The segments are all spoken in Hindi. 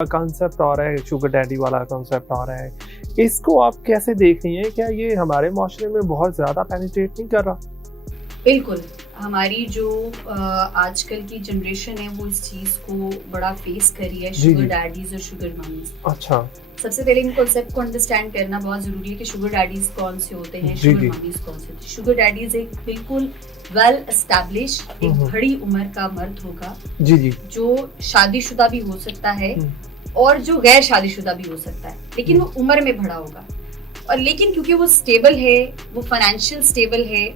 कॉन्सेप्ट आ रहा है, शुगर डैडी वाला कॉन्सेप्ट आ रहा है, इसको आप कैसे देख रही हैं? क्या ये हमारे माशरे में बहुत ज़्यादा पेनिट्रेट नहीं कर रहा? बिल्कुल, हमारी जो आजकल की जनरेशन है वो इस चीज़ को बड़ा फेस कर रही है, जी, शुगर जी। डैडीज और शुगर मम्मीज। अच्छा। सबसे पहले इन कॉन्सेप्ट को अंडरस्टैंड करना बहुत ज़रूरी है कि शुगर डैडीज कौन से होते हैं, जी, शुगर जी। मम्मीज कौन से होती हैं। शुगर डैडीज एक बिल्कुल वेल एस्टैब्लिश, एक बड़ी उम्र का मर्द होगा जी, जी। जो शादीशुदा भी हो सकता है हुँ। और जो गैर शादीशुदा भी हो सकता है, लेकिन वो उम्र में बड़ा होगा। और लेकिन क्योंकि वो स्टेबल है, वो फाइनेंशियल स्टेबल है,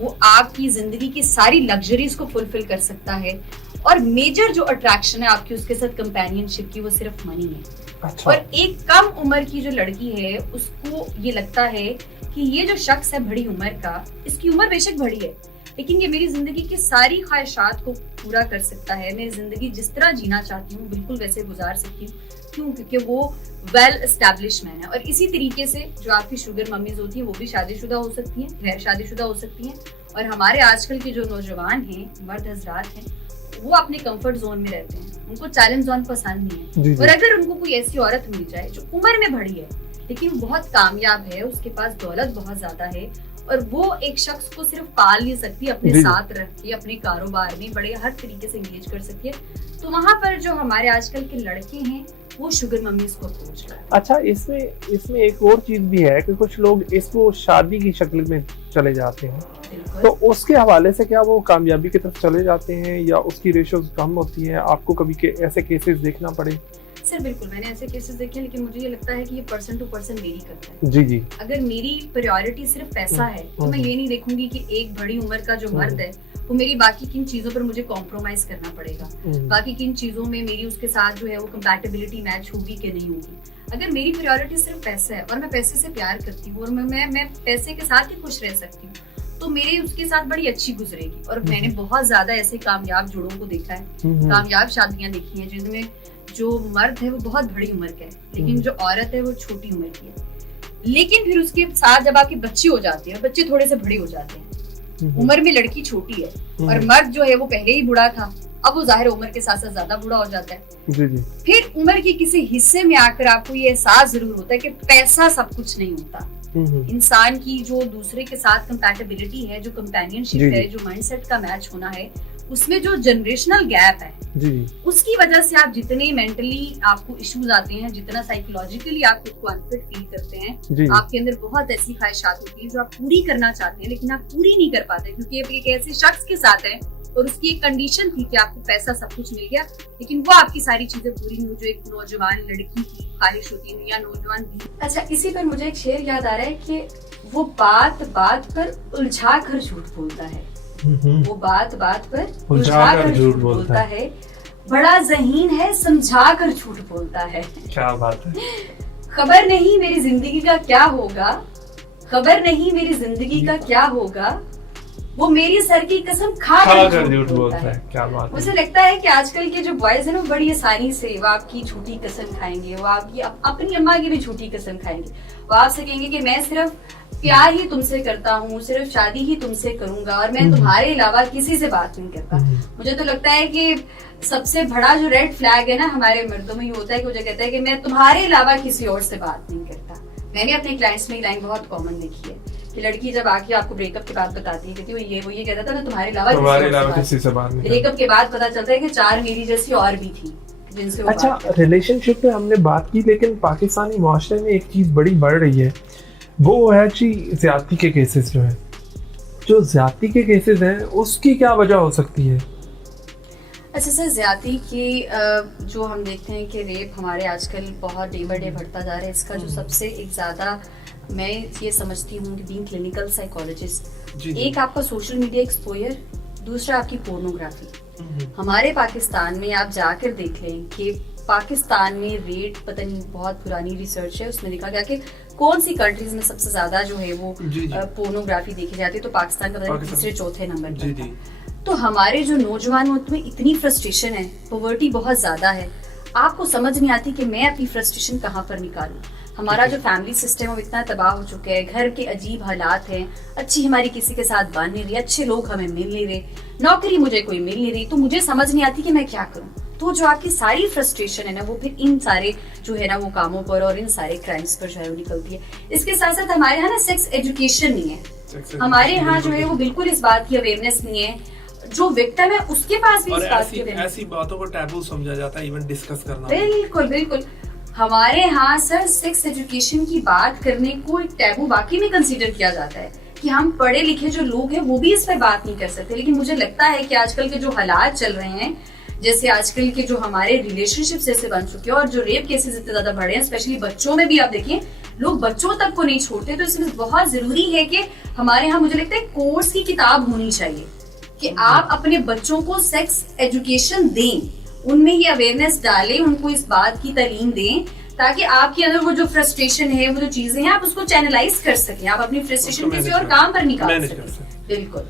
वो आपकी जिंदगी की सारी लग्जरीज को फुलफिल कर सकता है, और मेजर जो अट्रैक्शन है आपकी उसके साथ कंपेनियनशिप की, वो सिर्फ मनी है। अच्छा। और एक कम उम्र की जो लड़की है उसको ये लगता है कि ये जो शख्स है बड़ी उम्र का, इसकी उम्र बेशक बड़ी है लेकिन ये मेरी जिंदगी की सारी ख्वाहिशात को पूरा कर सकता है, मेरी जिंदगी जिस तरह जीना चाहती हूँ बिल्कुल वैसे गुजार सकती हूँ। क्यों? क्योंकि वो वेल एस्टैब्लिश मैन है। और इसी तरीके से जो आपकी शुगर मम्मीज होती हैं वो भी शादीशुदा हो सकती हैं, गैर शादीशुदा हो सकती हैं। और हमारे आजकल के जो नौजवान हैं, मर्द हजरात हैं, वो अपने कंफर्ट जोन में रहते हैं, उनको चैलेंज जोन पसंद नहीं है। जी, जी। और अगर उनको कोई ऐसी औरत मिल जाए जो उम्र में बड़ी है लेकिन वो बहुत कामयाब है, उसके पास दौलत बहुत ज्यादा है, और वो एक शख्स को सिर्फ पाल नहीं सकती, अपने जी, जी। साथ रख के अपने कारोबार में बड़े हर तरीके से एंगेज कर सकती है, तो वहां पर जो हमारे आजकल के लड़के हैं वो शुगर मम्मीज को अप्रोच करते हैं। अच्छा, इसमें एक और चीज़ भी है कि कुछ लोग इसको शादी की शक्ल में चले जाते हैं, बिल्कुल। तो उसके हवाले से क्या वो कामयाबी की तरफ चले जाते हैं या उसकी रेशोज़ कम होती हैं? आपको कभी के ऐसे केसेस देखना पड़े? सर बिल्कुल, मैंने ऐसे केसेस देखे हैं, लेकिन मुझे ये लगता है कि ये पर्सन टू पर्सन वेरी करता है। जी, जी। अगर मेरी प्रायोरिटी सिर्फ पैसा है तो मैं ये नहीं देखूंगी कि एक बड़ी उम्र का जो मर्द है वो मेरी बाकी किन चीजों पर मुझे कॉम्प्रोमाइज करना पड़ेगा, बाकी किन चीजों में मेरी उसके साथ जो है वो कंपैटिबिलिटी मैच होगी कि नहीं होगी। अगर मेरी प्रायोरिटी सिर्फ पैसा है और मैं पैसे से प्यार करती हूँ और मैं पैसे के साथ ही खुश रह सकती हूँ, तो मेरी उसके साथ बड़ी अच्छी गुजरेगी। और मैंने बहुत ज्यादा ऐसे कामयाब जोड़ों को देखा है, कामयाब शादियां देखी हैं जिनमें जो मर्द है वो बहुत बड़ी उम्र का है लेकिन जो औरत है वो छोटी उम्र की है। लेकिन फिर उसके साथ जब आपके बच्चे हो जाते हैं, बच्चे थोड़े से बड़े हो जाते हैं, उम्र में लड़की छोटी है और मर्द जो है वो पहले ही बूढ़ा था, अब वो जाहिर उम्र के साथ साथ ज्यादा बूढ़ा हो जाता है। जी, जी। फिर उम्र के किसी हिस्से में आकर आपको ये एहसास जरूर होता है कि पैसा सब कुछ नहीं होता। इंसान की जो दूसरे के साथ कंपैटिबिलिटी है, जो कंपेनियनशिप है, जो माइंडसेट का मैच होना है, उसमें जो जनरेशनल गैप है, जी, उसकी वजह से आप जितने मेंटली आपको इश्यूज आते हैं, जितना साइकोलॉजिकली आप खुद को अनफिट फील करते हैं, जी। आपके अंदर बहुत ऐसी ख्वाहिशात होती है जो आप पूरी करना चाहते हैं लेकिन आप पूरी नहीं कर पाते क्योंकि आप एक ऐसे शख्स के साथ हैं और उसकी एक कंडीशन थी कि आपको पैसा सब कुछ मिल गया लेकिन वो आपकी सारी चीजें पूरी नहीं हुई जो एक नौजवान लड़की की ख्वाहिश होती है या नौजवान भी। अच्छा, इसी पर मुझे एक शेर याद आ रहा है कि वो बात बात पर उलझा कर झूठ बोलता है, वो बात बात पर उलझा कर झूठ बोलता है, बड़ा ज़हीन है समझा कर झूठ बोलता है। क्या बात है। खबर नहीं मेरी जिंदगी का क्या होगा, खबर नहीं मेरी जिंदगी का क्या होगा, वो मेरी सर की कसम खा कर झूठ बोलता है। क्या बात है। मुझे लगता है कि आजकल के जो बॉयज है ना बड़ी आसानी से वो आपकी झूठी कसम खाएंगे, वो आपकी अपनी अम्मा की भी झूठी कसम खाएंगे। वो आपसे कहेंगे कि मैं सिर्फ प्यार ही तुमसे करता हूँ, सिर्फ शादी ही तुमसे करूंगा और मैं तुम्हारे अलावा किसी से बात नहीं करता। मुझे तो लगता है कि सबसे बड़ा जो रेड फ्लैग है ना हमारे मर्दों में ये होता है कि वो जो कहता है कि मैं तुम्हारे अलावा किसी और से बात नहीं करता। मैंने अपने क्लाइंट्स में लाइन बहुत कॉमन देखी है कि लड़की जब आके आपको ब्रेकअप के बाद बताती है कि वो ये कहता था मैं तुम्हारे अलावा किसी से बात नहीं। ब्रेकअप के बाद पता चलता है कि 4 मेरी जैसी और भी थी जिनसे। अच्छा, रिलेशनशिप पे हमने बात की लेकिन पाकिस्तानी माशरे में एक चीज़ बड़ी बढ़ रही है, वो है जी ज्यादती के केसेस। जो ज्यादती के केसेस हैं उसकी क्या वजह हो सकती है? अच्छा सर, ज्यादती की जो हम देखते हैं कि रेप हमारे आजकल बहुत डे बाय डे बढ़ता जा रहा है, इसका जो सबसे एक ज्यादा मैं ये समझती हूँ कि बीइंग क्लिनिकल साइकोलॉजिस्ट, एक आपका सोशल मीडिया एक्सपोजर, दूसरा आपकी पोर्नोग्राफी। हमारे पाकिस्तान में आप जाकर देख लें कि पाकिस्तान में रेट, पता नहीं बहुत पुरानी रिसर्च है उसमें देखा गया कि कौन सी कंट्रीज में सबसे ज्यादा जो है वो पोर्नोग्राफी देखी जाती है, तो पाकिस्तान का पता नहीं तीसरे चौथे नंबर पर। तो हमारे जो नौजवान होते हैं इतनी फ्रस्ट्रेशन है, पॉवर्टी बहुत ज्यादा है, आपको समझ नहीं आती कि मैं अपनी फ्रस्ट्रेशन कहाँ पर निकालूं। हमारा जो फैमिली सिस्टम है वो इतना तबाह हो चुका है, घर के अजीब हालात हैं, अच्छी हमारी किसी के साथ बन नहीं रही, अच्छे लोग हमें मिल नहीं रहे, नौकरी मुझे कोई मिल नहीं रही, तो मुझे समझ नहीं आती कि मैं क्या करूं। तो जो आपकी सारी फ्रस्ट्रेशन है ना वो फिर इन सारे जो है ना वो कामों पर और इन सारे क्राइम्स पर जो है वो निकलती है। इसके साथ साथ हमारे यहाँ ना सेक्स एजुकेशन नहीं है, हमारे यहाँ जो है वो बिल्कुल इस बात की अवेयरनेस नहीं है, जो विक्टिम है उसके पास भी इस बात की अवेयरनेस। ऐसी बातों को टैबू समझा जाता है, इवन डिस्कस करना। बिल्कुल बिल्कुल, हमारे यहाँ सर सेक्स एजुकेशन की बात करने को एक टैबू वाकई में कंसीडर किया जाता है कि हम पढ़े लिखे जो लोग हैं वो भी इस पर बात नहीं कर सकते। लेकिन मुझे लगता है कि आजकल के जो हालात चल रहे हैं, जैसे आजकल के जो हमारे रिलेशनशिप ऐसे बन चुके हैं और जो रेप केसेस इतने ज्यादा बढ़े हैं, स्पेशली बच्चों में भी आप देखिए लोग बच्चों तक को नहीं छोड़ते, तो इसमें बहुत जरूरी है कि हमारे यहाँ मुझे लगता है कोर्स की किताब होनी चाहिए कि आप अपने बच्चों को सेक्स एजुकेशन दें, उनमें ये अवेयरनेस डालें, उनको इस बात की तालीम दें ताकि आपके अंदर वो जो फ्रस्ट्रेशन है, वो जो चीजें हैं, आप उसको चैनलाइज कर सकें, आप अपनी फ्रस्ट्रेशन किसी और काम पर निकाल सकें। बिल्कुल।